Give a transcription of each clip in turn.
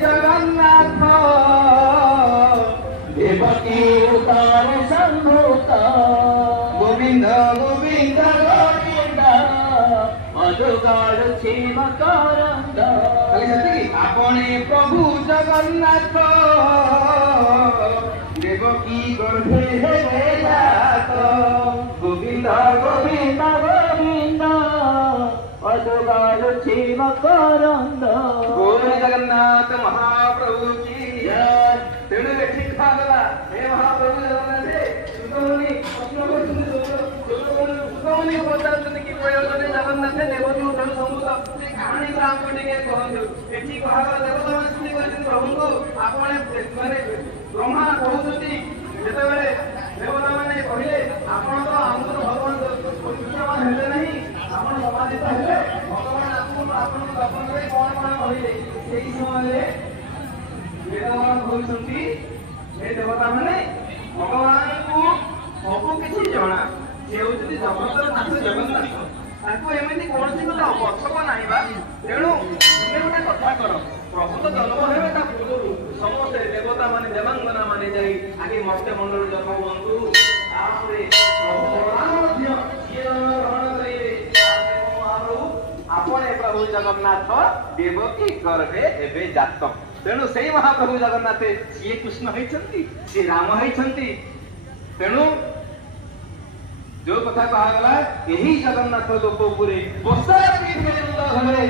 जगन्नाथ देवकी उतार संभूत गोविंद गोविंद गोविंद मधुगाड़ क्षीम करंद आपणे प्रभु जगन्नाथ देवकी गर्भे जात गोविंद गोविंद गोविंद मधुगाड़ क्षीम करंद गौर जगन्नाथ महाप्रभु की जय। तेणु ठीक भागला हे महाप्रभु जगन्नाथ सुगमनी सुगमनी पचारछन्ति कि प्रयोजन जगन्नाथ देवती उठाउ समुद्र से कहानी को हमको टिके कहंतु एठी भागला देवता माने सुनि कहछन प्रभु को आपने माने ब्रह्मा कहउछन्ति जेतेबेले देवता माने कहिले आपण तो हमर भगवान विद्यमान हेले नहीं आपण समाधित हेले भगवान आपण दर्शन करे कोन कोन कहिले सेही समय वेदमान कहउछन्ति हे देवता माने भगवान को सबु किछि जणा से होउछन्ति जगतर नाथ जगन्नाथ ताको एमिति कोनसी गोटे अवच्छक नाही बा तेणु तुमे गोटे कथा कर प्रभु तो जन्म हेबे ता पूर्व समस्त देवता माने देवांगना माने जाई आगे मर्त्य मंडल जन्म हुअन्तु तापरे प्रभु मध्य ये ग्रहण करिवे महाप्रभु आपणे प्रभु जगन्नाथ देवकी गर्भे एबे जात तेणु से महाप्रभु जगन्नाथ सी कृष्ण होइछन्ति सी राम होइछन्ति तेणु जो कथा कहागला यही जगन्नाथ लोक उपरे बसा घरे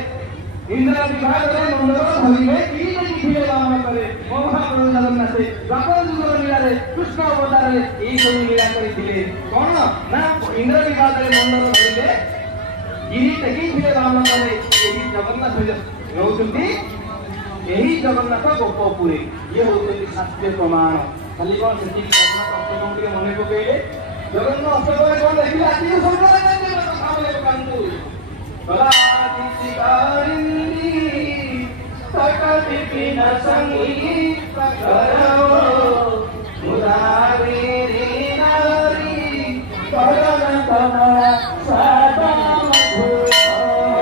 इंद्र विभाग रे मंडल धरिले की नहीं राम करे महाप्रभु जगन्नाथ द्वापर युग लीला रे कृष्ण अवतार रे एई सब लीला करिथिले कोन ना इंद्र विभाग रे मंडल धरिले गिरी टेकी थिले राम करे यही जगन्नाथ रहउछन्ति यही जगन्नाथ गोपपुरे ये होउछन्ति शास्त्रीय प्रमाण खाली कोन सेति जगन्नाथ अष्टकम के मने पकेले जगन्नाथ अष्टकम कोन देखिले आती संप्रदाय नहीं सामने कांतु बलादिकारिणी सकल विपिन संगी करो मुरारी